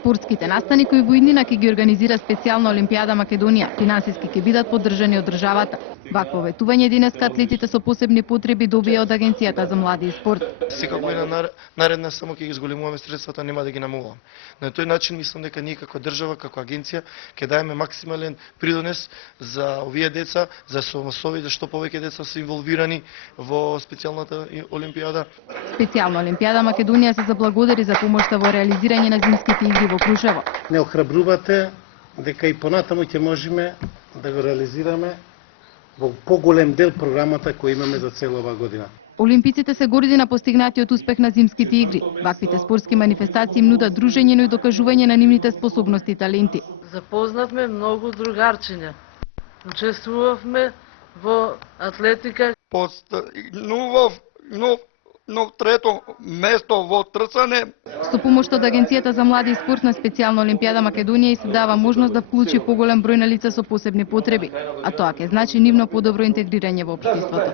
Спортските настани кои во иднина ќе ги организира специјална Олимпијада Македонија, финансиски ќе бидат поддржани од државата. Вакво ветување денеска атлетите со посебни потреби добија од Агенцијата за млади и спорт. Секако и на наредна само ќе ги зголемуваме средствата, нема да ги намалуваме. На тој начин мислам дека ние како држава, како агенција ќе даеме максимален придонес за овие деца, за да што повеќе деца се инволвирани во специјалната Олимпијада. Специјална Олимпијада Македонија се заблагодари за помошта во реализирање на зимските игри во Крушево. Не охрабрувате дека и понатаму ќе можеме да го реализираме во поголем дел програмата која имаме за цела оваа година. Олимпиците се горди на постигнатиот успех на зимските игри. Ваквите спортски манифестации им нудат дружење, но и докажување на нивните способности и таленти. Запознавме многу другарчиња. Учествувавме во атлетика. Постигнував трето место во трчање. Со помошта од Агенцијата за млади и спорт на специјална Олимпијада Македонија и се дава можност да вклучи поголем број на лица со посебни потреби, а тоа ќе значи нивно подобро интегрирање во општеството.